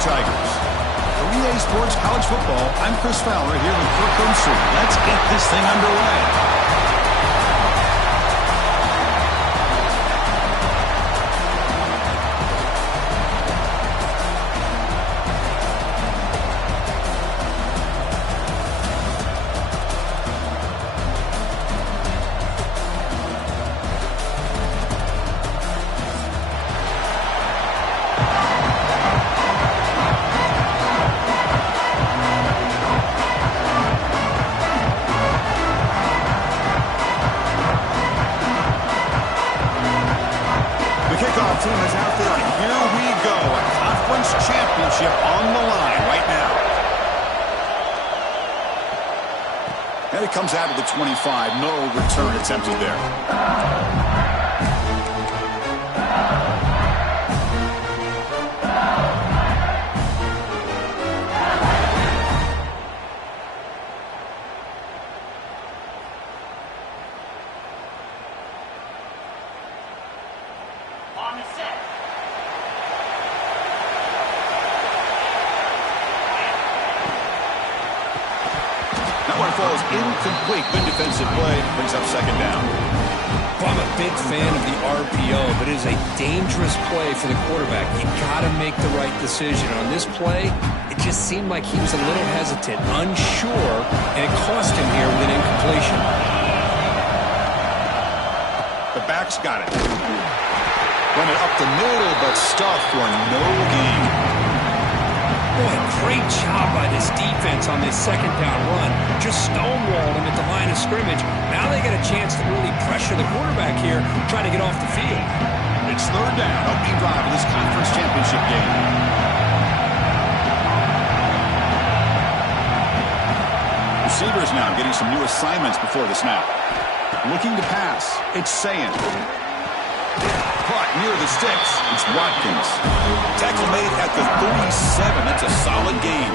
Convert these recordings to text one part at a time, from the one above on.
Tigers. For EA Sports College Football, I'm Chris Fowler here with Kirk Unser. Let's get this thing underway. Team is out there, and here we go. A conference championship on the line right now. And it comes out of the 25. No return attempted there. Falls incomplete. Good defensive play. Brings up second down. Well, I'm a big fan of the RPO, but it is a dangerous play for the quarterback. You got to make the right decision. On this play, it just seemed like he was a little hesitant, unsure, and it cost him here with an incompletion. The back's got it. Run it up the middle, but stuffed for no gain. Boy, great job by this defense on this second down run. Just stonewalled him at the line of scrimmage. Now they get a chance to really pressure the quarterback here, try to get off the field. It's third down, opening drive of this conference championship game. Receivers now getting some new assignments before the snap. Looking to pass. It's Sayin. Caught near the sticks. It's Watkins. Tackle made at the 37. That's a solid gain.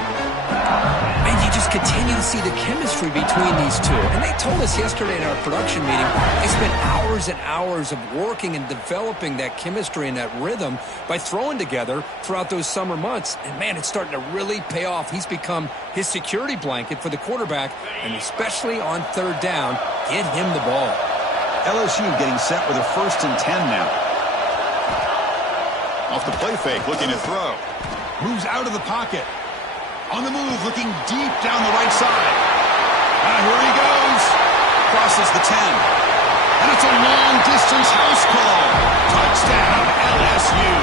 Man, you just continue to see the chemistry between these two. And they told us yesterday in our production meeting, they spent hours and hours of working and developing that chemistry and that rhythm by throwing together throughout those summer months. And, man, it's starting to really pay off. He's become his security blanket for the quarterback, and especially on third down, get him the ball. LSU getting set with a 1st and 10 now. Off the play fake, looking to throw. Moves out of the pocket. On the move, looking deep down the right side. Here he goes. Crosses the 10. And it's a long-distance house call. Touchdown, LSU.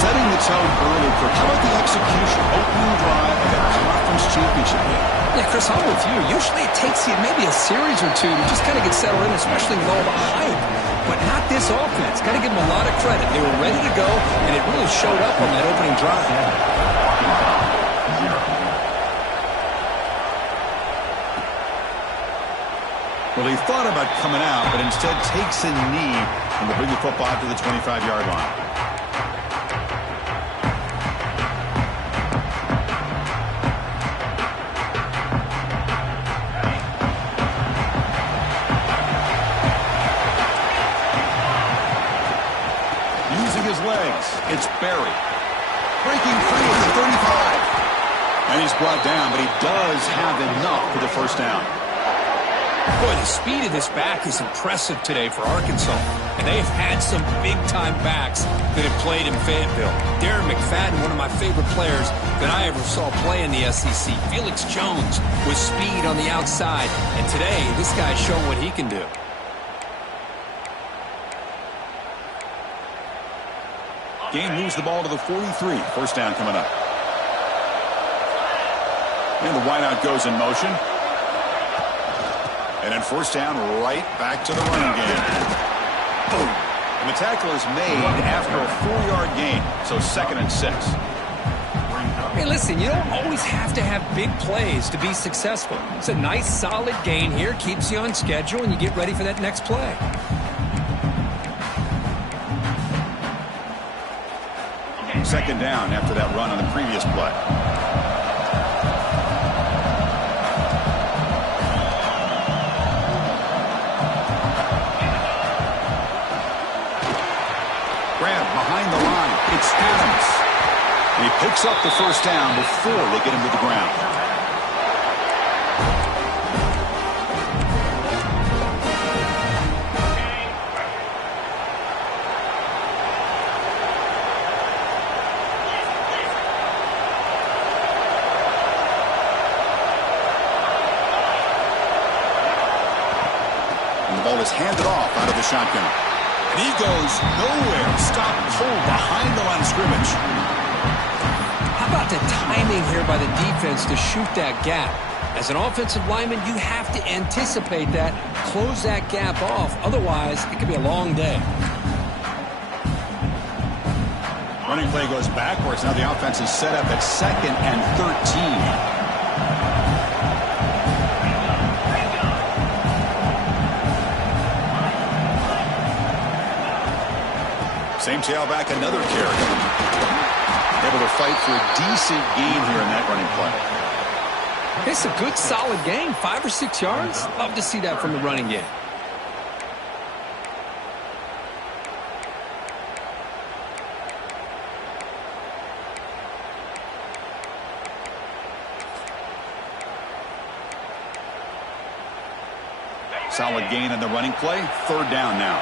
Setting the tone early for how about the execution, opening drive of a conference championship game. Yeah, Chris, I'm with you. Usually it takes you maybe a series or two to just kind of get settled in, especially with all the hype. But not this offense. Got to give them a lot of credit. They were ready to go, and it really showed up on that opening drive. Well, he thought about coming out, but instead takes a knee and will bring the football to the 25-yard line. It's Barry. Breaking free at the 35. And he's brought down, but he does have enough for the first down. Boy, the speed of this back is impressive today for Arkansas. And they've had some big-time backs that have played in Fayetteville. Darren McFadden, one of my favorite players that I ever saw play in the SEC. Felix Jones with speed on the outside. And today, this guy's showing what he can do. Game moves the ball to the 43. First down coming up. And the wideout goes in motion. And then first down right back to the running game. Boom. And the tackle is made after a 4-yard gain. So 2nd and 6. Hey, listen, you don't always have to have big plays to be successful. It's a nice, solid gain here. Keeps you on schedule, and you get ready for that next play. Second down after that run on the previous play. Grab behind the line. It's Adams. And he picks up the first down before they get him to the ground. And the ball is handed off out of the shotgun. And he goes nowhere. Stop cold behind the line of scrimmage. How about the timing here by the defense to shoot that gap? As an offensive lineman, you have to anticipate that, close that gap off. Otherwise, it could be a long day. Running play goes backwards. Now the offense is set up at 2nd and 13. Same tailback, another carry. Able to fight for a decent gain here in that running play. It's a good, solid gain. 5 or 6 yards. Love to see that from the running game. Solid gain on the running play. 3rd down now.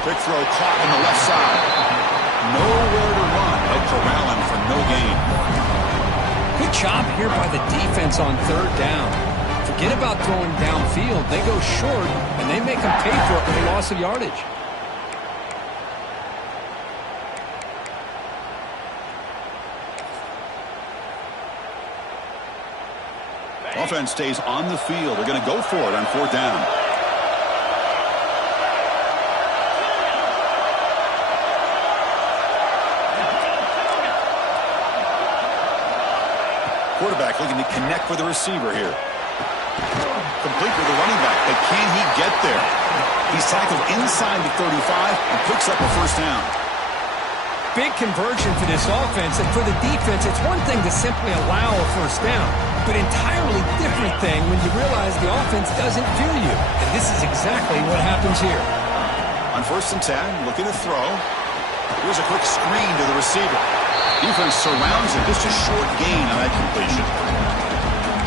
Quick throw caught on the left side. Nowhere to run. They'll corral him for no gain. Good job here by the defense on 3rd down. Forget about throwing downfield. They go short, and they make them pay for it with a loss of yardage. Offense stays on the field. They're going to go for it on 4th down. Quarterback looking to connect with the receiver here. Complete with the running back, but can he get there? He's tackled inside the 35 and picks up a 1st down. Big conversion for this offense, and for the defense, it's one thing to simply allow a 1st down, but entirely different thing when you realize the offense doesn't fear you. And this is exactly what happens here. On 1st and 10, looking to throw. Here's a quick screen to the receiver. Defense surrounds it. Just a short gain on that completion.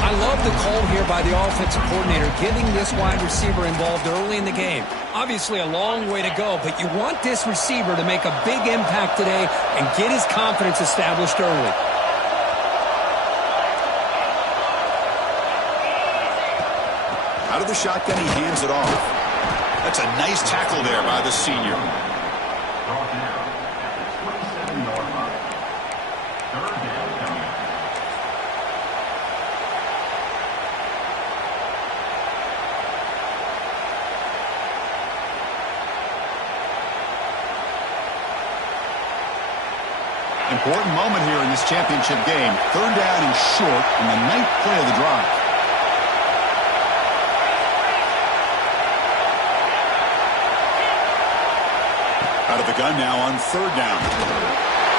I love the call here by the offensive coordinator, getting this wide receiver involved early in the game. Obviously a long way to go, but you want this receiver to make a big impact today and get his confidence established early. Out of the shotgun, he hands it off. That's a nice tackle there by the senior. Important moment here in this championship game. 3rd down and short in the 9th play of the drive. Out of the gun now on 3rd down.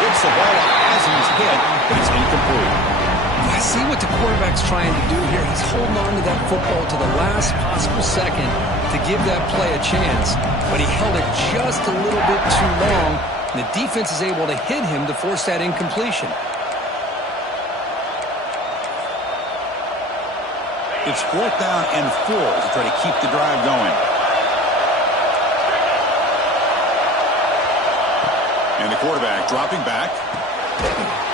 Gets the ball up as he's hit, but it's incomplete. I see what the quarterback's trying to do here. He's holding on to that football to the last possible second to give that play a chance, but he held it just a little bit too long. The defense is able to hit him to force that incompletion. It's 4th down and 4 to try to keep the drive going. And the quarterback dropping back.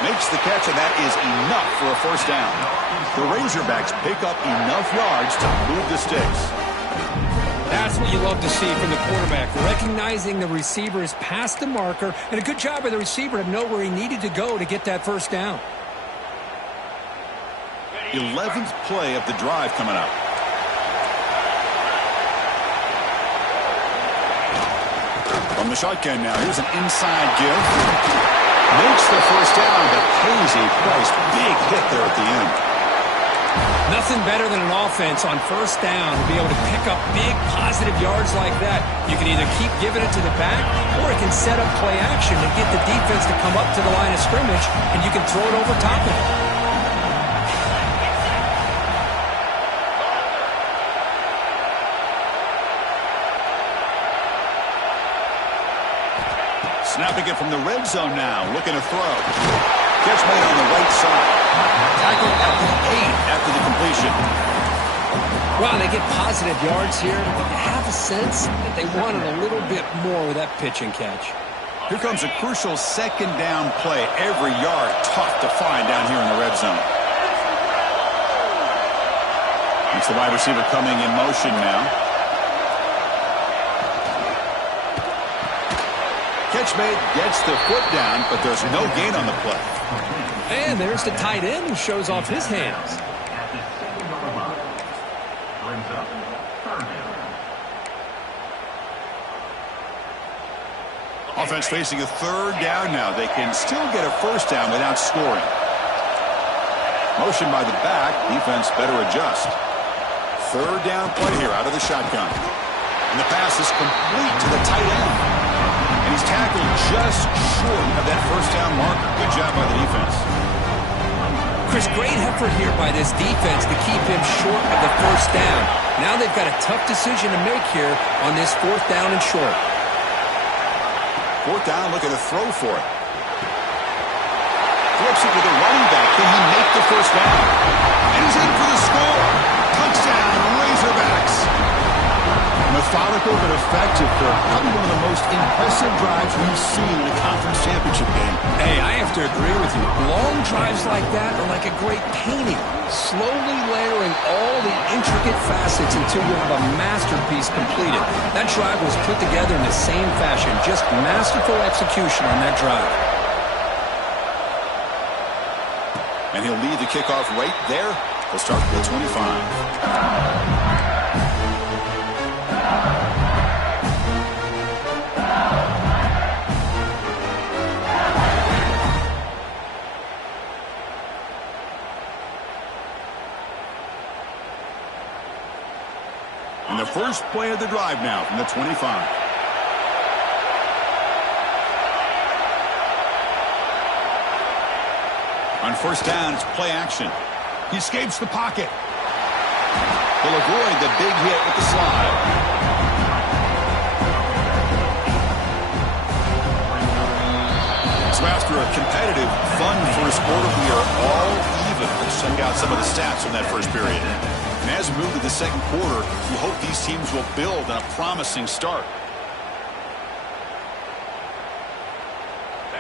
Makes the catch, and that is enough for a 1st down. The Razorbacks pick up enough yards to move the sticks. That's what you love to see from the quarterback, recognizing the receiver is past the marker, and a good job by the receiver to know where he needed to go to get that 1st down. 11th play of the drive coming up. From the shotgun now, here's an inside give. Makes the 1st down, but pays a price. Big hit there at the end. Nothing better than an offense on 1st down to be able to pick up big positive yards like that. You can either keep giving it to the back, or it can set up play action to get the defense to come up to the line of scrimmage, and you can throw it over top of it. Snapping it from the red zone now, looking to throw. Catch made on the right side. Tackle at the 8 after the completion. Wow, they get positive yards here, but you have a sense that they wanted a little bit more with that pitch and catch. Here comes a crucial second down play. Every yard tough to find down here in the red zone. It's the wide receiver coming in motion now. Catch made, gets the foot down, but there's no gain on the play. And there's the tight end who shows off his hands. Offense facing a third down now. They can still get a first down without scoring. Motion by the back. Defense better adjust. Third down play here out of the shotgun. And the pass is complete to the tight end. And he's tackled just short of that first down marker. Good job by the defense. Chris, great effort here by this defense to keep him short of the first down. Now they've got a tough decision to make here on this fourth down and short. Fourth down, looking to throw for it. Flips it to the running back. Can he make the first down? And he's in for the score. Touchdown, Razorbacks. Methodical but effective for probably one of the most impressive drives we've seen in a conference championship game. Hey, I have to agree with you. Long drives like that are like a great painting. Slowly layering all the intricate facets until you have a masterpiece completed. That drive was put together in the same fashion. Just masterful execution on that drive. And he'll lead the kickoff right there. He'll start with the 25. And the first play of the drive now from the 25. On first down, it's play action. He escapes the pocket. He'll avoid the big hit with the slide. So after a competitive, fun first quarter, we are all even. Let's check out some of the stats from that first period. And as we move to the second quarter, we hope these teams will build on a promising start.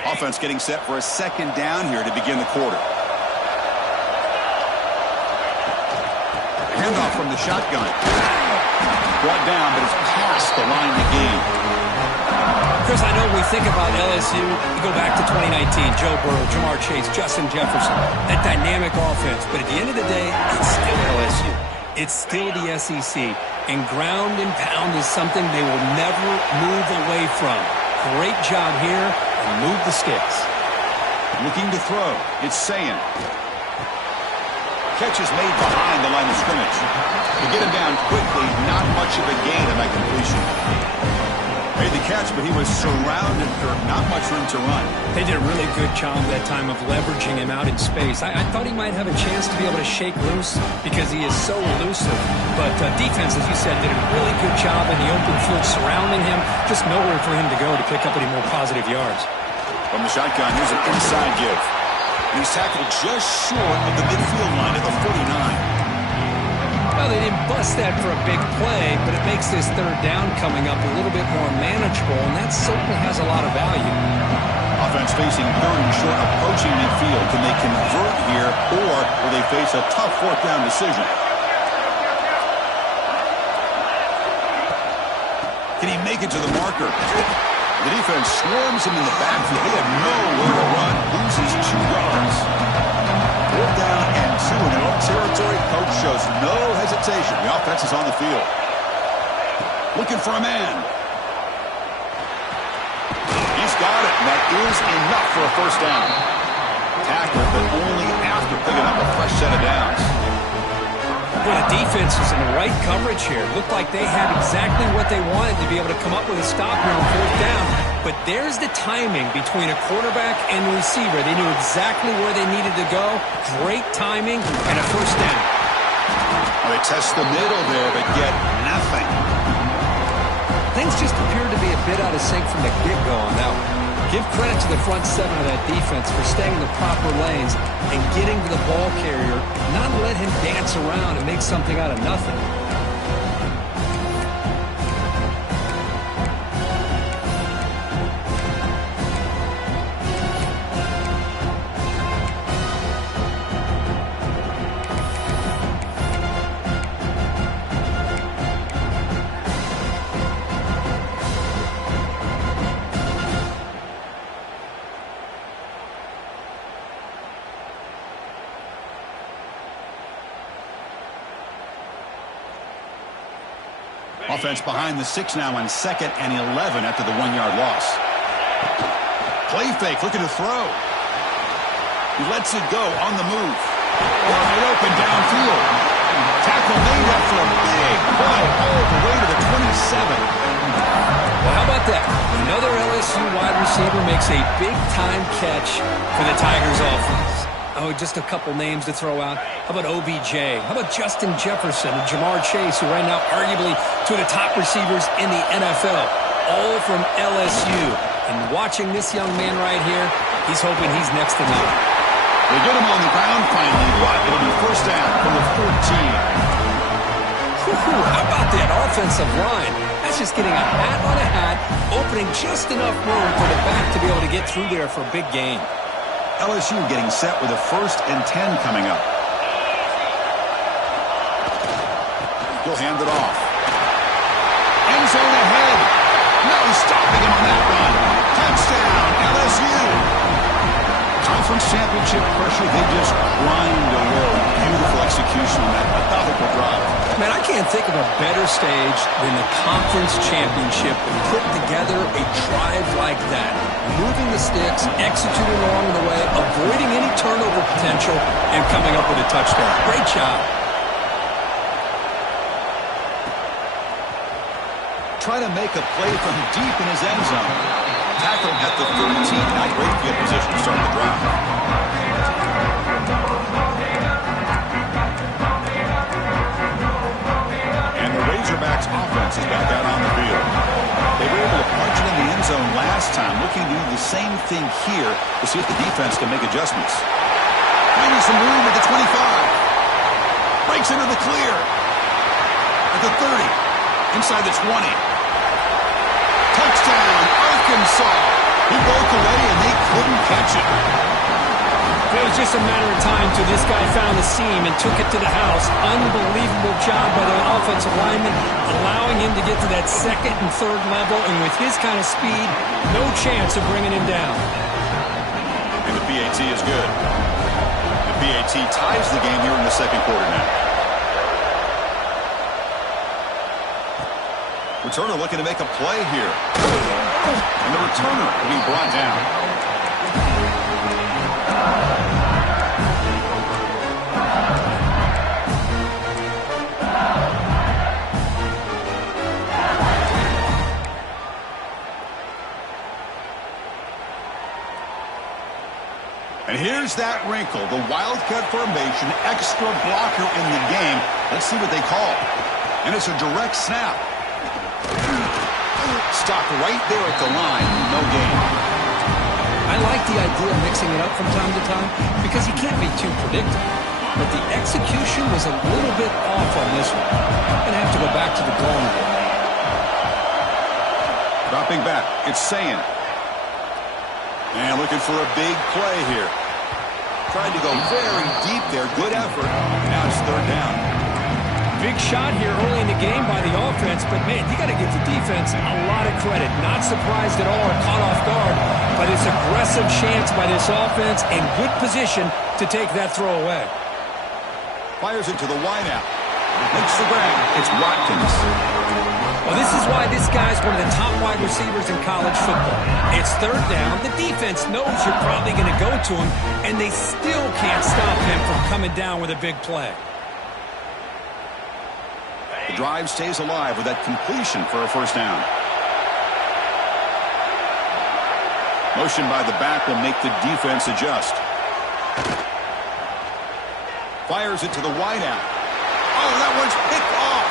Offense getting set for a second down here to begin the quarter. Handoff from the shotgun. Brought down, but it's past the line to gain. Chris, I know when we think about LSU, you go back to 2019, Joe Burrow, Jamar Chase, Justin Jefferson, that dynamic offense. But at the end of the day, it's still LSU. It's still the SEC. And ground and pound is something they will never move away from. Great job here, and move the sticks. Looking to throw. It's Sayin. Catch is made behind the line of scrimmage. To get him down quickly, not much of a gain on that completion. Made the catch, but he was surrounded for not much room to run. They did a really good job that time of leveraging him out in space. I thought he might have a chance to be able to shake loose because he is so elusive. But defense, as you said, did a really good job in the open field surrounding him. Just nowhere for him to go to pick up any more positive yards. From the shotgun, here's an inside give. And he's tackled just short of the midfield line at the 49. Well, they didn't bust that for a big play, but it makes this third down coming up a little bit more manageable, and that certainly has a lot of value. Offense facing third and short, approaching midfield. Can they convert here, or will they face a tough fourth down decision? Can he make it to the marker? The defense swarms him in the backfield. They have nowhere to run. Loses 2 yards. Fourth down and 2 in their own territory. Coach shows no hesitation. The offense is on the field. Looking for a man. He's got it. And that is enough for a first down. Tackle, but only after picking up a fresh set of downs. Well, the defense was in the right coverage here. Looked like they had exactly what they wanted to be able to come up with a stop here on fourth down. But there's the timing between a quarterback and the receiver. They knew exactly where they needed to go. Great timing and a first down. Well, they test the middle there, but get nothing. Things just appeared to be a bit out of sync from the get-go on that one. Give credit to the front seven of that defense for staying in the proper lanes and getting to the ball carrier, not let him dance around and make something out of nothing. Offense behind the 6 now on 2nd and 11 after the 1-yard loss. Play fake, looking to throw. He lets it go on the move. Wide open downfield. Tackle made after a big play all the way to the 27. Well, how about that? Another LSU wide receiver makes a big-time catch for the Tigers offense. Oh, just a couple names to throw out. How about OBJ? How about Justin Jefferson and Jamar Chase, who right now arguably two of the top receivers in the NFL, all from LSU. And watching this young man right here, he's hoping he's next to none. They get him on the ground finally, but it'll be first down from the 14. How about that offensive line? That's just getting a hat on a hat, opening just enough room for the back to be able to get through there for a big gain. LSU getting set with a 1st and 10 coming up. He'll hand it off. End zone ahead. No stopping him on that run. Touchdown, LSU. Conference championship pressure, they just grind away. Beautiful execution on that methodical drive. Man, I can't think of a better stage than the conference championship to put together a drive like that. Moving the sticks, executing along the way, avoiding any turnover potential, and coming up with a touchdown. Great job. Trying to make a play from deep in his end zone. Tackle at the 13. Not great field position to start the drive. And the Razorbacks offense is back out on the field. They were able to punch it in the end zone last time. Looking to do the same thing here to see if the defense can make adjustments. Finding some room at the 25. Breaks into the clear. At the 30. Inside the 20. Touchdown, Arkansas. He broke away and they couldn't catch it. It was just a matter of time till this guy found the seam and took it to the house. Unbelievable job by the offensive lineman, allowing him to get to that 2nd and 3rd level, and with his kind of speed, no chance of bringing him down. And the PAT is good. The PAT ties the game here in the 2nd quarter now. Returner looking to make a play here. And the returner being brought down. And here's that wrinkle, the Wildcat formation, extra blocker in the game. Let's see what they call. And it's a direct snap. Stopped right there at the line, no gain. I like the idea of mixing it up from time to time because you can't be too predictable. But the execution was a little bit off on this one. I'm going to have to go back to the drawing board. Dropping back, it's Sayin. And looking for a big play here. Tried to go very deep there, good effort. Now it's 3rd down. Big shot here early in the game by the offense, but man, you got to give the defense a lot of credit. Not surprised at all or caught off guard by this aggressive chance by this offense and good position to take that throw away. Fires it to the wideout. Makes the grab. It's Watkins. Well, this is why this guy's one of the top wide receivers in college football. It's 3rd down. The defense knows you're probably going to go to him, and they still can't stop him from coming down with a big play. The drive stays alive with that completion for a 1st down. Motion by the back will make the defense adjust. Fires it to the wideout. Oh, that one's picked off.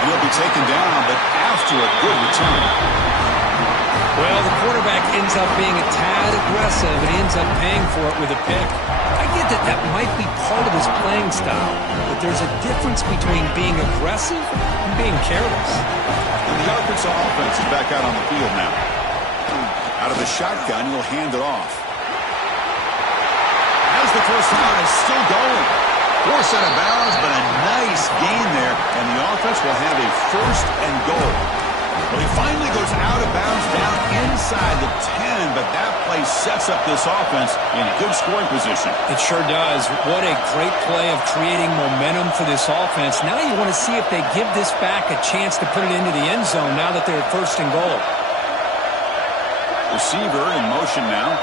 And he'll be taken down, but after a good return. Well, the quarterback ends up being a tad aggressive and he ends up paying for it with a pick. I get that that might be part of his playing style, but there's a difference between being aggressive and being careless. And the Arkansas offense is back out on the field now. Out of the shotgun, he'll hand it off. As the first down is still going. Forced out of bounds, but a nice gain there, and the offense will have a first and goal. Well, he finally goes out of bounds down inside the 10, but that play sets up this offense in good scoring position. It sure does. What a great play of creating momentum for this offense. Now you want to see if they give this back a chance to put it into the end zone now that they're first and goal. Receiver in motion now.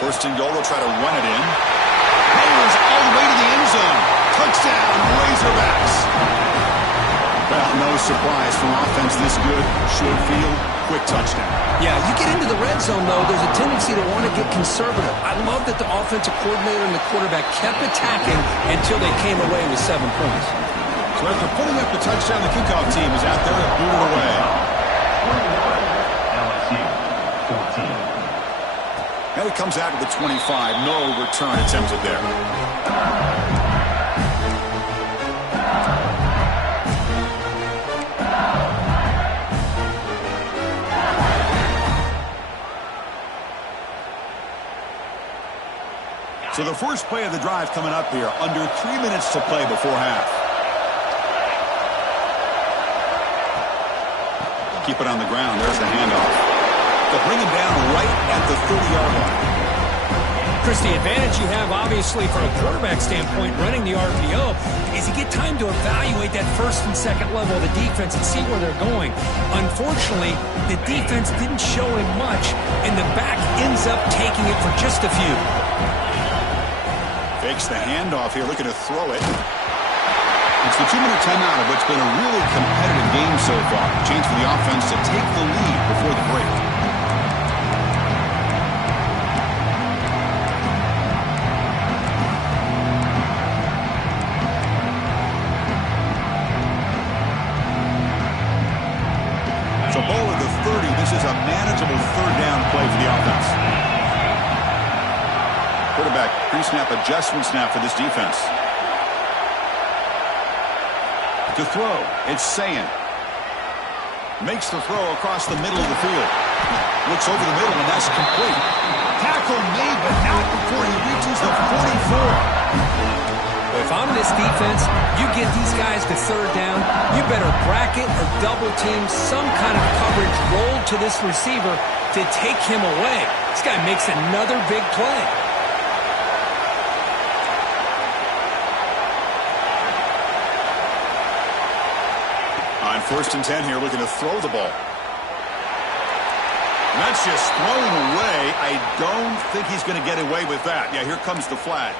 First and goal, they'll try to run it in. Hayes all the way to the end zone. Touchdown, Razorbacks. Well, no surprise from offense this good. Short field, quick touchdown. Yeah, you get into the red zone, though, there's a tendency to want to get conservative. I love that the offensive coordinator and the quarterback kept attacking until they came away with 7 points. So after putting up the touchdown, the kickoff team is out there to boot it away. LSU 14. And it comes out to the 25. No return attempted there. So the first play of the drive coming up here. Under 3 minutes to play before half. Keep it on the ground. There's the handoff. They'll bring him down right at the 30-yard line. Chris, the advantage you have, obviously, from a quarterback standpoint, running the RPO, is you get time to evaluate that first and second level of the defense and see where they're going. Unfortunately, the defense didn't show him much, and the back ends up taking it for just a few. Fakes the handoff here, looking to throw it. It's the 2-minute timeout of what's been a really competitive game so far. Chance for the offense to take the lead before the break. So ball at the 30. This is a manageable third down play for the offense. Quarterback pre-snap adjustment snap for this defense. To throw, it's Sayin. Makes the throw across the middle of the field. Looks over the middle, and that's complete. Tackle made, but not before he reaches the 44. If I'm this defense, you get these guys to third down, you better bracket or double team some kind of coverage rolled to this receiver to take him away. This guy makes another big play. On 1st and 10 here, looking to throw the ball. And that's just thrown away. I don't think he's going to get away with that. Yeah, here comes the flag.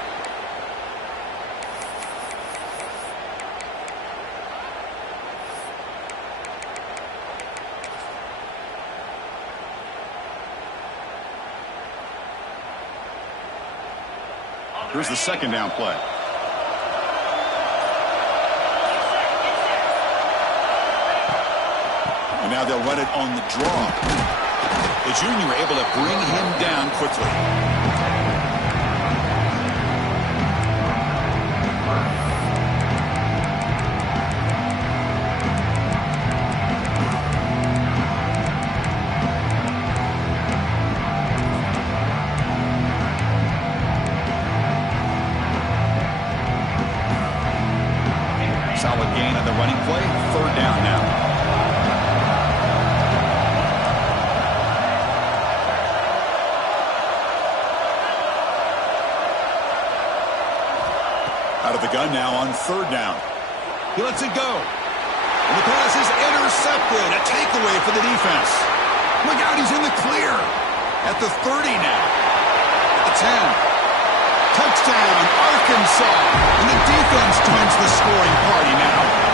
Here's the second down play. And now they'll run it on the draw. The junior able to bring him down quickly. Solid gain on the running play. Third down now. Out of the gun now on third down. He lets it go. And the pass is intercepted. A takeaway for the defense. Look out, he's in the clear. At the 30 now. At the 10. Touchdown, Arkansas. And the defense joins the scoring party now.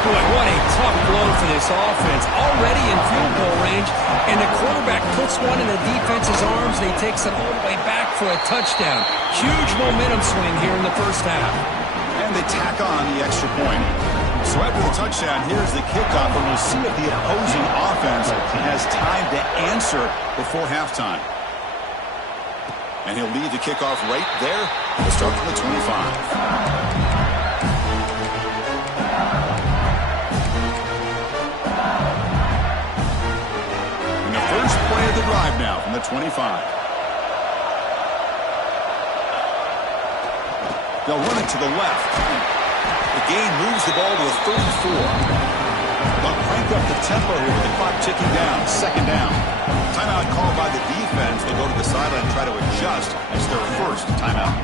Boy, what a tough blow for this offense. Already in field goal range, and the quarterback puts one in the defense's arms, and he takes it all the way back for a touchdown. Huge momentum swing here in the first half. And they tack on the extra point. So after the touchdown, here's the kickoff, and we'll see if the opposing offense has time to answer before halftime. And he'll lead the kickoff right there. We'll start from the 25. And the first play of the drive now from the 25. They'll run it to the left. The gain moves the ball to a 34. They'll crank up the tempo here with the clock ticking down. Second down. Timeout called by the defense. They go to the sideline and try to adjust. It's their first timeout.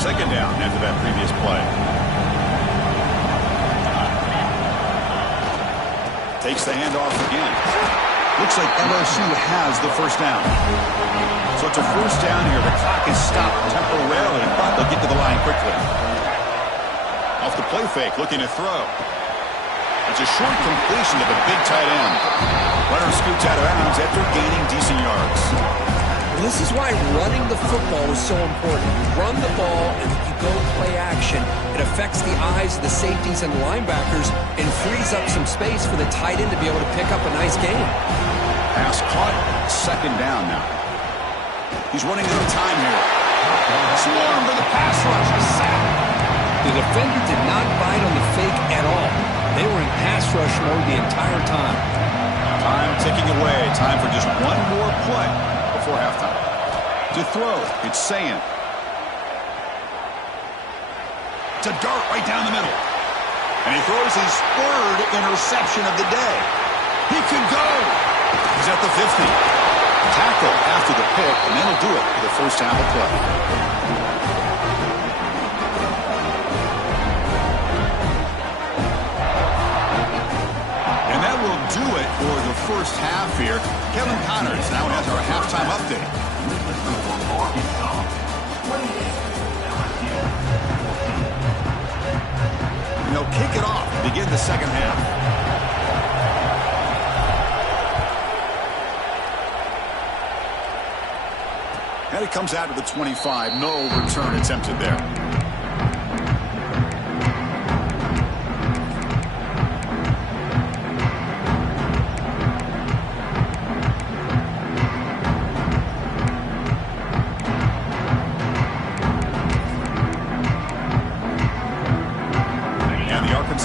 Second down after that previous play. Takes the handoff again. Looks like LSU has the first down. So it's a first down here. The clock is stopped temporarily, but they'll get to the line quickly. Off the play fake, looking to throw. It's a short completion to the big tight end. Runner scoots out of bounds after gaining decent yards. This is why running the football is so important. You run the ball, and if you go play action, it affects the eyes of the safeties and the linebackers and frees up some space for the tight end to be able to pick up a nice gain. Pass caught. Second down now. He's running out of time here. Swarm for the pass rush. A sack. The defender did not bite on the fake at all. They were in pass rush mode the entire time. Time ticking away. Time for just one more play before halftime. To throw, it's Sayin. To dart right down the middle. And he throws his third interception of the day. He could go. He's at the 50. Tackle after the pick, and then he'll do it for the first down of play. And that will do it for the first half here. Kevin Connors now has our halftime update. And they'll kick it off to begin the second half. And it comes out to the 25. No return attempted there.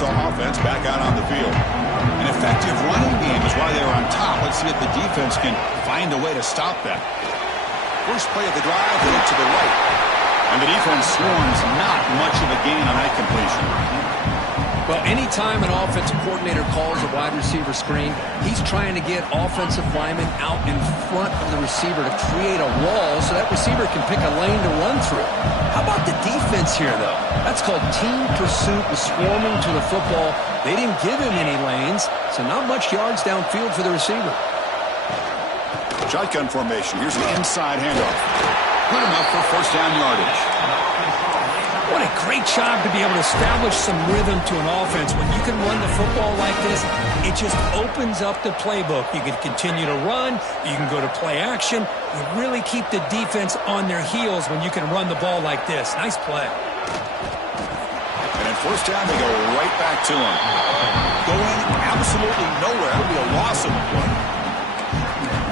Offense back out on the field. An effective running game is why they're on top. Let's see if the defense can find a way to stop that. First play of the drive, they look to the right. And the defense swarms not much of a gain on that completion. Well, anytime an offensive coordinator calls a wide receiver screen, he's trying to get offensive linemen out in front of the receiver to create a wall so that receiver can pick a lane to run through. How about the defense here, though? That's called team pursuit and swarming to the football. They didn't give him any lanes, so not much yards downfield for the receiver. Shotgun formation. Here's the inside handoff. Good enough for first down yardage. What a great job to be able to establish some rhythm to an offense. When you can run the football like this, it just opens up the playbook. You can continue to run. You can go to play action. You really keep the defense on their heels when you can run the ball like this. Nice play. And at first down, they go right back to him. Going absolutely nowhere. It'll be a loss of the play.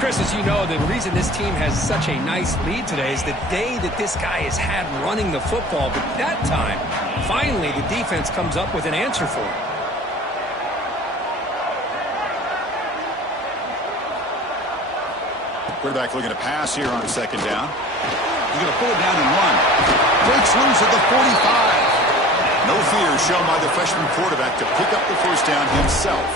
Chris, as you know, the reason this team has such a nice lead today is the day that this guy has had running the football. But that time, finally, the defense comes up with an answer for it. Quarterback looking to pass here on second down. He's going to pull it down and run. Breaks loose at the 45. No fear shown by the freshman quarterback to pick up the first down himself.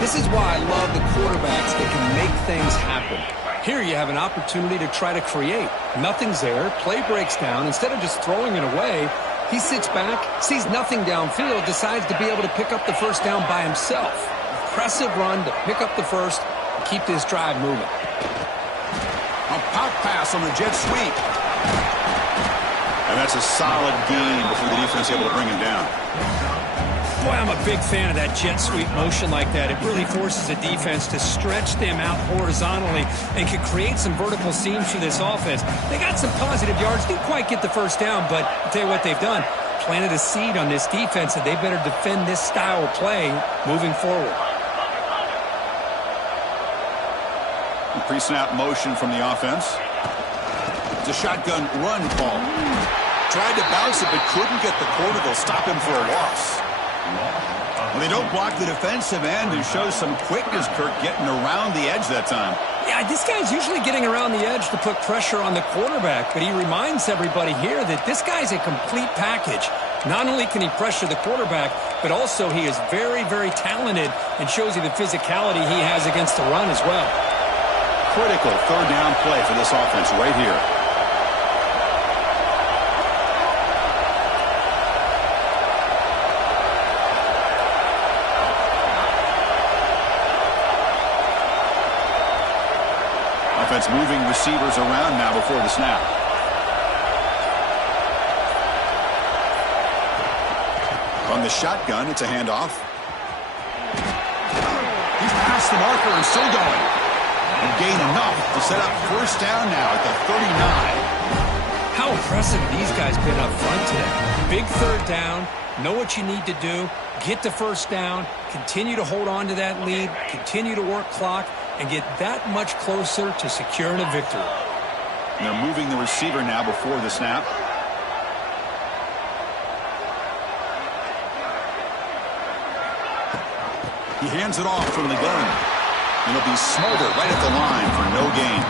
This is why I love the quarterbacks that can make things happen. Here you have an opportunity to try to create. Nothing's there. Play breaks down. Instead of just throwing it away, he sits back, sees nothing downfield, decides to be able to pick up the first down by himself. Impressive run to pick up the first and keep this drive moving. A pop pass on the jet sweep. And that's a solid gain before the defense is able to bring him down. Boy, I'm a big fan of that jet sweep motion like that. It really forces the defense to stretch them out horizontally and can create some vertical seams for this offense. They got some positive yards. Didn't quite get the first down, but I'll tell you what they've done. Planted a seed on this defense that they better defend this style of play moving forward. Pre-snap motion from the offense. It's a shotgun run call. Tried to bounce it, but couldn't get the quarter. They'll stop him for a loss. Well, they don't block the defensive end and show some quickness, Kirk, getting around the edge that time. Yeah, this guy's usually getting around the edge to put pressure on the quarterback, but he reminds everybody here that this guy's a complete package. Not only can he pressure the quarterback, but also he is very, very talented and shows you the physicality he has against the run as well. Critical third down play for this offense right here. Offense moving receivers around now before the snap. On the shotgun, it's a handoff. He's past the marker and still going. And gain enough to set up first down now at the 39. How impressive these guys been up front today. Big third down, know what you need to do, get the first down, continue to hold on to that lead, continue to work clock, and get that much closer to securing a victory. And they're moving the receiver now before the snap. He hands it off from the gun. And it'll be Smolder right at the line for no gain.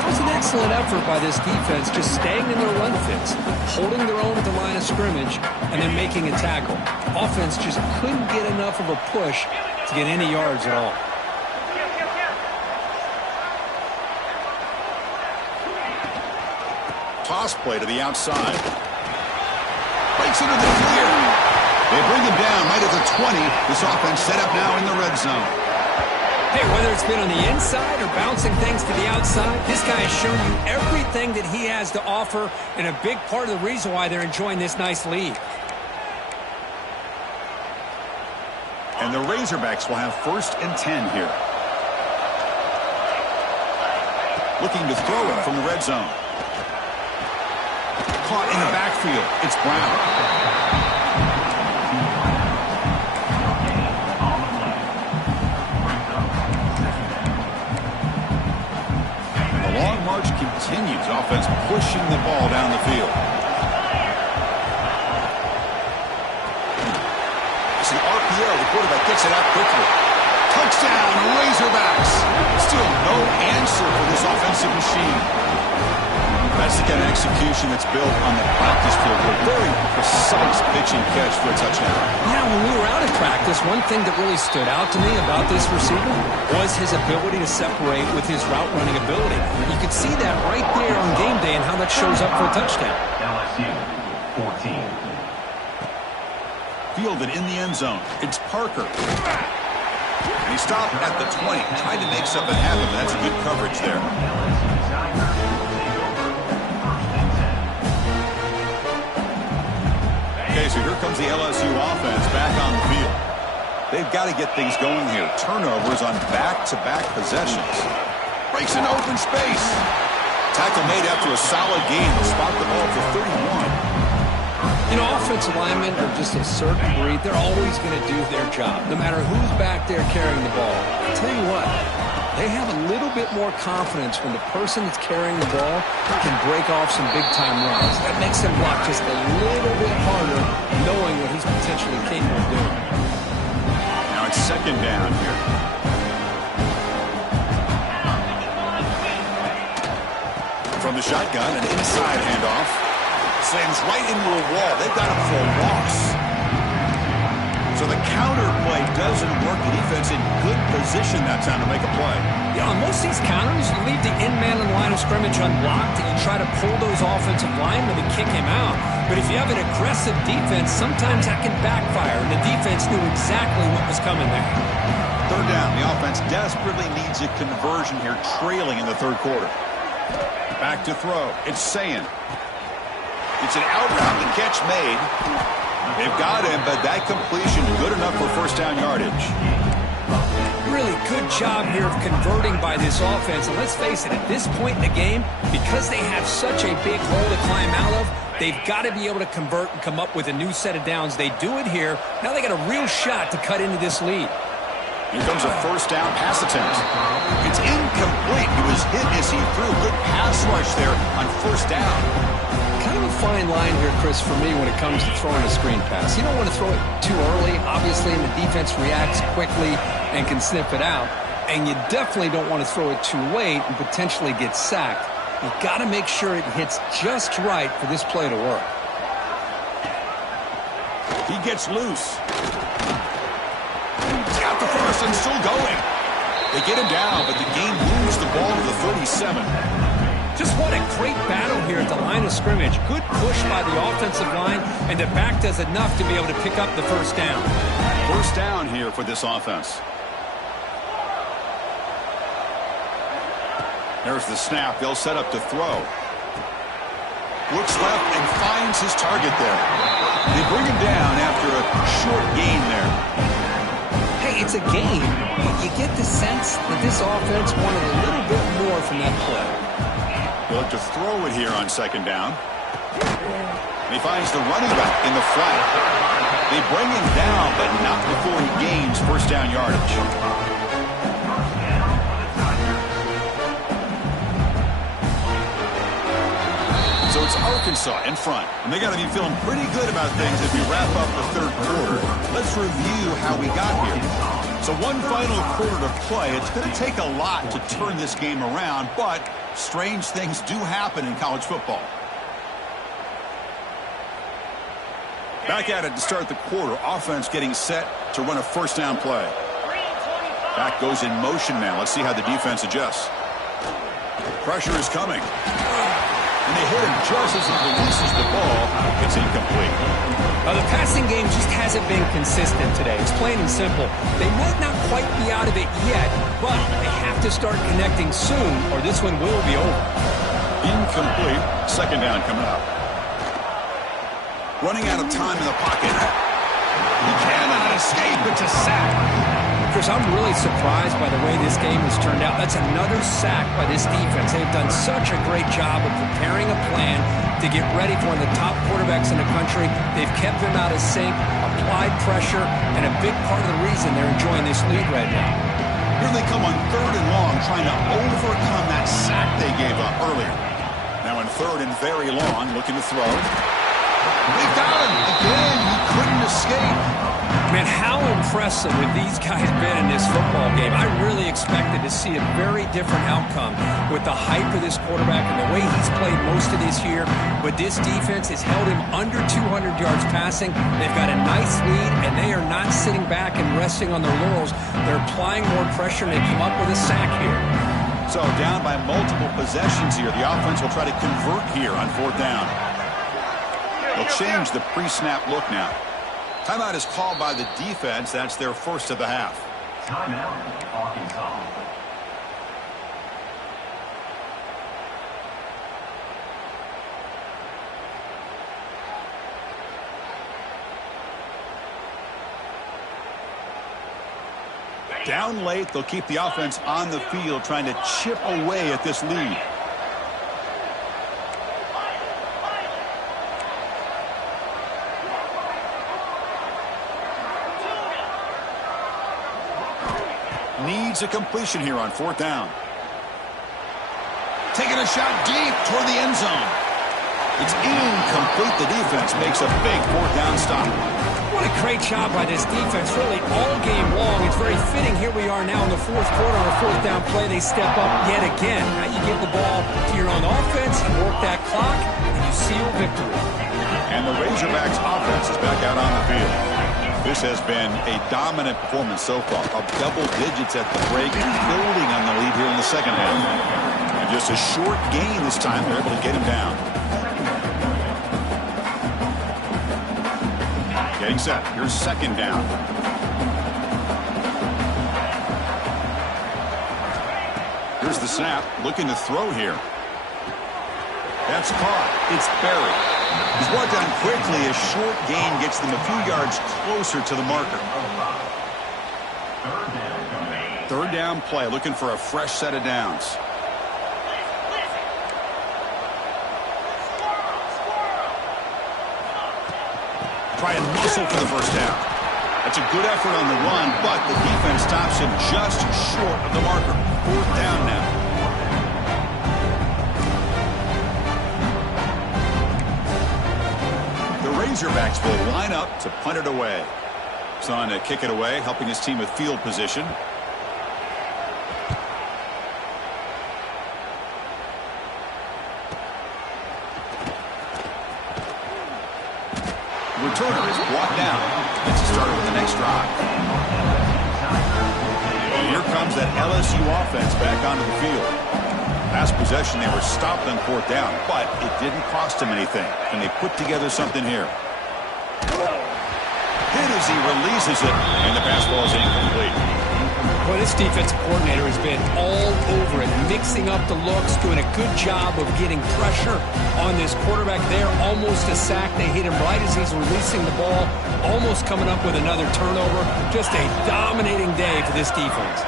It was an excellent effort by this defense, just staying in their run fits, holding their own at the line of scrimmage, and then making a tackle. Offense just couldn't get enough of a push to get any yards at all. Toss play to the outside. Breaks into the clear. They bring him down right at the 20. This offense set up now in the red zone. Hey, whether it's been on the inside or bouncing things to the outside, this guy has shown you everything that he has to offer, and a big part of the reason why they're enjoying this nice lead. And the Razorbacks will have 1st and 10 here. Looking to throw it from the red zone. Caught in the backfield. It's Brown. The long march continues. Offense pushing the ball down the field. It's an RPO. The quarterback gets it out quickly. Touchdown, Razorbacks. Still no answer for this offensive machine. That's the kind of execution that's built on the practice field. A very precise pitch and catch for a touchdown. Yeah, when we were out at practice, one thing that really stood out to me about this receiver was his ability to separate with his route running ability. You could see that right there on game day and how that shows up for a touchdown. LSU 14. Fielded in the end zone. It's Parker. And he stopped at the 20. Tried to make something happen, but that's good coverage there. Okay, so here comes the LSU offense back on the field. They've got to get things going here. Turnovers on back-to-back possessions. Breaks into open space. Tackle made after a solid gain. They'll spot the ball for 31. You know, offensive linemen are just a certain breed. They're always going to do their job, no matter who's back there carrying the ball. I'll tell you what, they have a little bit more confidence when the person that's carrying the ball can break off some big-time runs. That makes them block just a little bit harder, knowing what he's potentially capable of doing. Now it's 2nd down here. From the shotgun, an inside handoff. Slams right into a wall. They've got him for a loss. So the counter play doesn't work. The defense in good position that time to make a play. You know, on most of these counters, you leave the in man in the line of scrimmage unblocked, and you try to pull those offensive linemen and kick him out. But if you have an aggressive defense, sometimes that can backfire, and the defense knew exactly what was coming there. 3rd down. The offense desperately needs a conversion here, trailing in the 3rd quarter. Back to throw. It's Sayin. It's an out route. The catch made. They've got him, but that completion good enough for first down yardage. Really good job here of converting by this offense. And let's face it, at this point in the game, because they have such a big hole to climb out of, they've got to be able to convert and come up with a new set of downs. They do it here. Now they got a real shot to cut into this lead. Here comes a first down pass attempt. It's incomplete. He was hit as he threw. Good pass rush there on first down. Kind of a fine line here, Chris, for me when it comes to throwing a screen pass. You don't want to throw it too early, obviously, and the defense reacts quickly and can sniff it out. And you definitely don't want to throw it too late and potentially get sacked. You've got to make sure it hits just right for this play to work. He gets loose. He's got the first and still going. They get him down, but the game moves the ball to the 37. Just what a great battle here at the line of scrimmage. Good push by the offensive line, and the back does enough to be able to pick up the first down. First down here for this offense. There's the snap. They'll set up to throw. Looks left and finds his target there. They bring him down after a short gain there. Hey, it's a game. You get the sense that this offense wanted a little bit more from that play. They'll have to throw it here on second down. And he finds the running back in the flat. They bring him down, but not before he gains first down yardage. So it's Arkansas in front. And they got to be feeling pretty good about things as we wrap up the third quarter. Let's review how we got here. So one final quarter to play. It's going to take a lot to turn this game around, but strange things do happen in college football. Back at it to start the quarter. Offense getting set to run a first down play. Back goes in motion now. Let's see how the defense adjusts. Pressure is coming. And they hit him just as he releases the ball. It's incomplete. The passing game just hasn't been consistent today. It's plain and simple. They might not quite be out of it yet, but they have to start connecting soon or this one will be over. Incomplete. Second down coming up. Running out of time in the pocket. He cannot escape. It's a sack. Chris, I'm really surprised by the way this game has turned out. That's another sack by this defense. They've done such a great job of preparing a plan to get ready for one of the top quarterbacks in the country. They've kept him out of sync, applied pressure, and a big part of the reason they're enjoying this lead right now. Here they come on third and long, trying to overcome that sack they gave up earlier. Now in third and very long, looking to throw. They got him again. He couldn't escape. Man, how impressive have these guys been in this football game. I really expected to see a very different outcome with the hype of this quarterback and the way he's played most of this year. But this defense has held him under 200 yards passing. They've got a nice lead, and they are not sitting back and resting on their laurels. They're applying more pressure, and they come up with a sack here. So down by multiple possessions here. The offense will try to convert here on fourth down. They'll change the pre-snap look now. Timeout is called by the defense. That's their first of the half. Timeout, Arkansas. Down late, they'll keep the offense on the field, trying to chip away at this lead. Needs a completion here on fourth down. Taking a shot deep toward the end zone. It's incomplete. The defense makes a big fourth down stop. What a great job by this defense, really all game long. It's very fitting. Here we are now in the fourth quarter on a fourth down play. They step up yet again. Now you give the ball to your own offense, you work that clock, and you seal victory. And the Razorbacks offense is back out on the field. This has been a dominant performance so far, of double digits at the break, building on the lead here in the second half. And just a short gain this time, they're able to get him down. Getting set. Here's second down. Here's the snap. Looking to throw here. That's caught. It's buried. He's brought down quickly. A short gain gets them a few yards closer to the marker. Third down play, looking for a fresh set of downs. Try and muscle for the first down. That's a good effort on the run, but the defense stops him just short of the marker. Fourth down now. The Razorbacks will line up to punt it away. He's on to kick it away, helping his team with field position. Returner is brought down. Let's start with the next drive. And here comes that LSU offense back onto the field. Last possession, they were stopped on fourth down, but it didn't cost them anything. And they put together something here. Hit as he releases it, and the pass ball is incomplete. Well, this defensive coordinator has been all over it, mixing up the looks, doing a good job of getting pressure on this quarterback there. Almost a sack. They hit him right as he's releasing the ball, almost coming up with another turnover. Just a dominating day for this defense.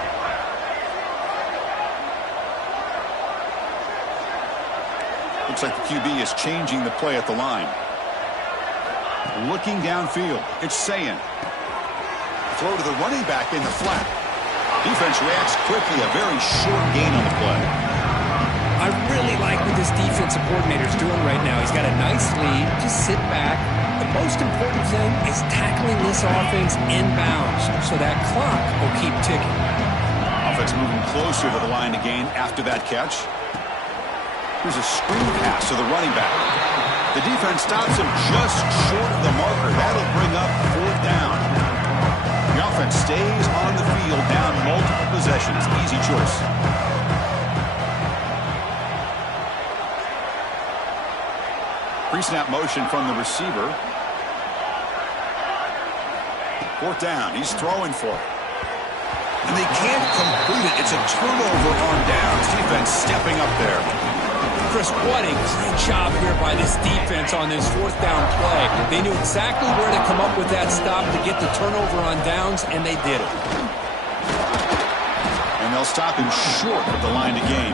Looks like the QB is changing the play at the line. Looking downfield, it's Sayin. Throw to the running back in the flat. Defense reacts quickly, a very short gain on the play. I really like what this defensive coordinator is doing right now. He's got a nice lead. Just sit back. The most important thing is tackling this offense inbounds so that clock will keep ticking. Offense moving closer to the line to gain after that catch. Here's a screen pass to the running back. The defense stops him just short of the marker. That'll bring up fourth down. The offense stays on the field, down multiple possessions. Easy choice. Pre-snap motion from the receiver. Fourth down. He's throwing for it. And they can't complete it. It's a turnover on downs. Defense stepping up there. Chris, what a great job here by this defense on this fourth down play. They knew exactly where to come up with that stop to get the turnover on downs, and they did it. And they'll stop him short of the line to gain.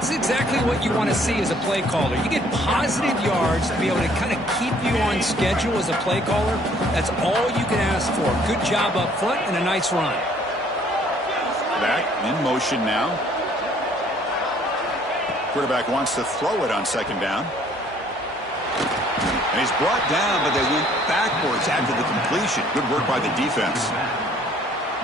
This is exactly what you want to see as a play caller. You get positive yards to be able to kind of keep you on schedule as a play caller. That's all you can ask for. Good job up front and a nice run. Back in motion now. Quarterback wants to throw it on second down. And he's brought down, but they went backwards after the completion. Good work by the defense.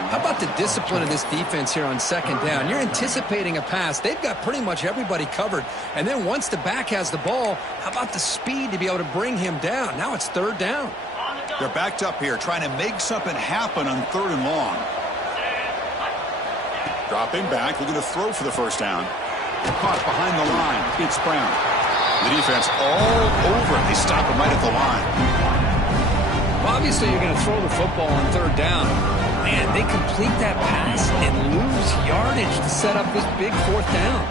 How about the discipline of this defense here on second down? You're anticipating a pass. They've got pretty much everybody covered. And then once the back has the ball, how about the speed to be able to bring him down? Now it's third down. They're backed up here, trying to make something happen on third and long. Dropping back, looking to throw for the first down. Caught behind the line. It's Brown. The defense all over it. They stop him right at the line. Well, obviously, you're going to throw the football on third down. Man, they complete that pass and lose yardage to set up this big fourth down.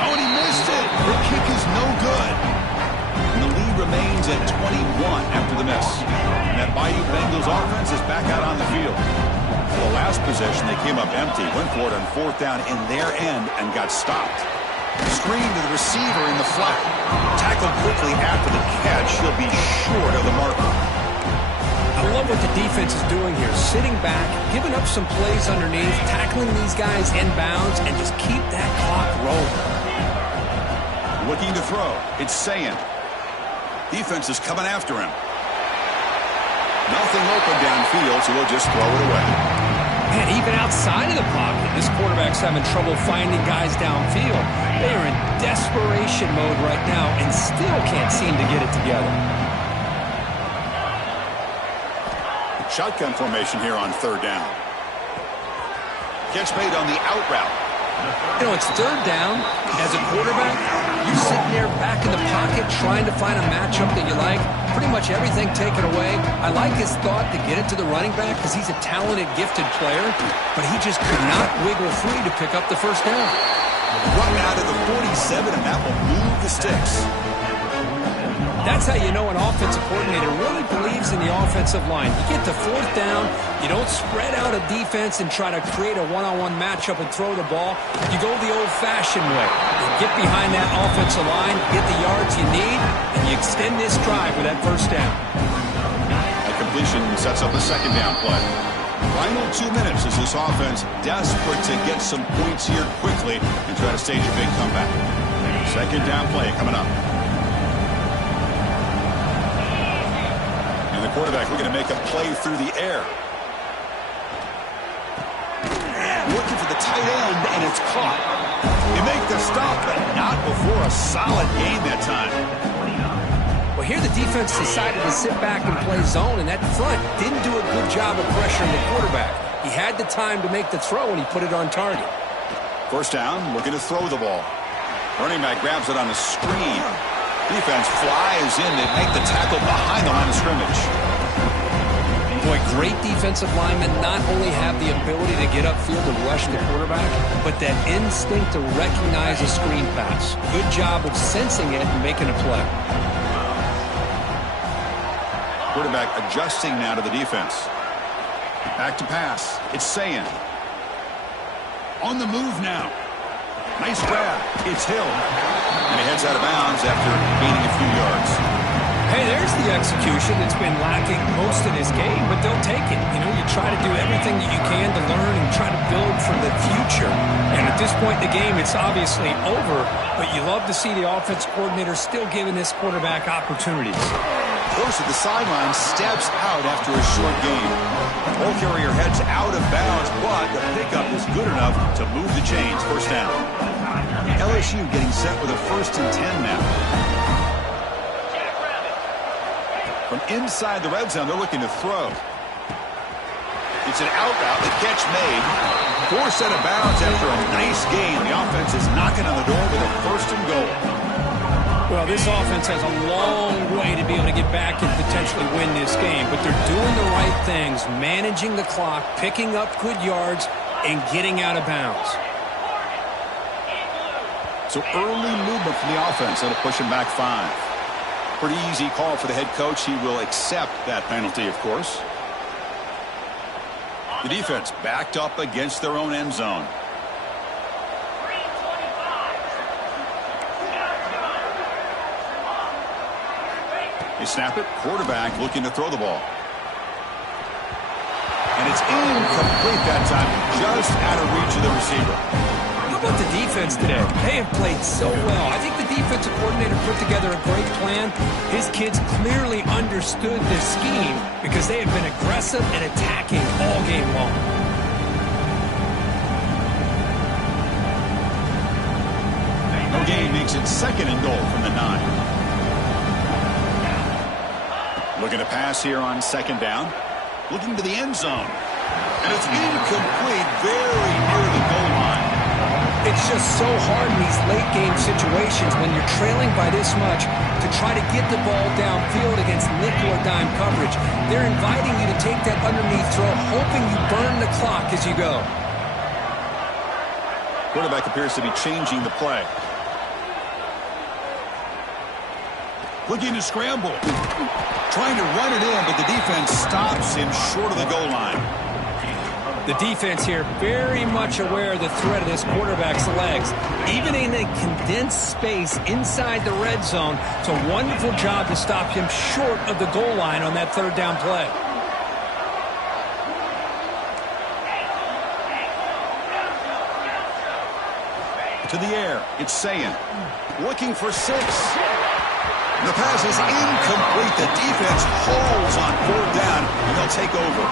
Oh, and he missed it. The kick is no good. And the lead remains at 21 after the miss. And that mighty Bengals offense is back out on the field. The last possession, they came up empty, went for it on fourth down in their end and got stopped. Screen to the receiver in the flat. Tackled quickly after the catch. He'll be short of the marker. I love what the defense is doing here. Sitting back, giving up some plays underneath, tackling these guys inbounds, and just keep that clock rolling. Looking to throw. It's Sayin. Defense is coming after him. Nothing open downfield, so he'll just throw it away. And even outside of the pocket, this quarterback's having trouble finding guys downfield. They are in desperation mode right now and still can't seem to get it together. Shotgun formation here on third down. Catch made on the out route. You know, it's third down. As a quarterback, you're sitting there back in the pocket trying to find a matchup that you like. Pretty much everything taken away. I like his thought to get it to the running back because he's a talented, gifted player, but he just could not wiggle free to pick up the first down. Run out of the 47, and that will move the sticks. That's how you know an offensive coordinator really believes in the offensive line. You get to fourth down, you don't spread out a defense and try to create a one-on-one matchup and throw the ball. You go the old-fashioned way. You get behind that offensive line, get the yards you need, and you extend this drive with that first down. That completion sets up a second down play. Final 2 minutes as this offense desperate to get some points here quickly and try to stage a big comeback. Second down play coming up. And the quarterback looking to make a play through the air. Looking for the tight end, and it's caught. They make the stop, but not before a solid gain that time. Well, here the defense decided to sit back and play zone, and that front didn't do a good job of pressuring the quarterback. He had the time to make the throw, and he put it on target. First down, looking to throw the ball. Running back grabs it on a screen. Defense flies in to make the tackle behind the line of scrimmage. Boy, great defensive linemen not only have the ability to get upfield and rush the quarterback, but that instinct to recognize a screen pass. Good job of sensing it and making a play. Quarterback adjusting now to the defense. Back to pass. It's Sayan. On the move now. Nice grab. It's Hill. And he heads out of bounds after gaining a few yards. Hey, there's the execution that's been lacking most of this game, but they'll take it. You know, you try to do everything that you can to learn and try to build for the future. And at this point in the game, it's obviously over, but you love to see the offense coordinator still giving this quarterback opportunities. Close to the sideline, steps out after a short gain. Ball carrier heads out of bounds, but the pickup is good enough to move the chains. First down. LSU getting set with a 1st and 10 now. From inside the red zone, they're looking to throw. It's an out route, the catch made. Forced out of bounds after a nice gain. The offense is knocking on the door with a 1st and goal. Well, this offense has a long way to be able to get back and potentially win this game, but they're doing the right things, managing the clock, picking up good yards, and getting out of bounds. So early movement from the offense that'll push him back 5. Pretty easy call for the head coach. He will accept that penalty, of course. The defense backed up against their own end zone. They snap it. Quarterback looking to throw the ball. And it's incomplete that time. Just out of reach of the receiver. How about the defense today? They have played so well. I think the defensive coordinator put together a great plan. His kids clearly understood this scheme because they have been aggressive and attacking all game long. No gain makes it 2nd and goal from the 9. Looking to pass here on 2nd down. Looking to the end zone. And it's incomplete, very near the goal line. It's just so hard in these late game situations when you're trailing by this much to try to get the ball downfield against nickel or dime coverage. They're inviting you to take that underneath throw, hoping you burn the clock as you go. Quarterback appears to be changing the play. Looking to scramble. Trying to run it in, but the defense stops him short of the goal line. The defense here very much aware of the threat of this quarterback's legs. Even in a condensed space inside the red zone, it's a wonderful job to stop him short of the goal line on that 3rd down play. To the air, it's Sayan. Looking for 6. The pass is incomplete. The defense holds on 4th down, and they'll take over.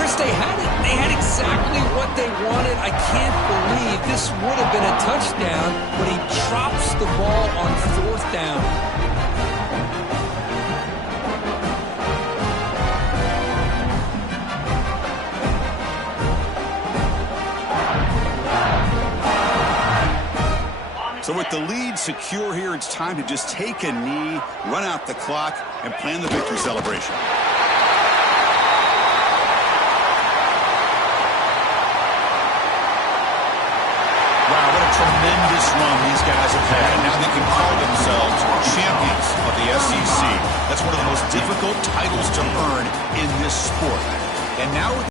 Chris, they had exactly what they wanted. I can't believe this would have been a touchdown, but he drops the ball on 4th down. So with the lead secure here, it's time to just take a knee, run out the clock, and plan the victory celebration. Wow, what a tremendous run these guys have had. Now they can call themselves champions of the SEC. That's one of the most difficult titles to earn in this sport. And now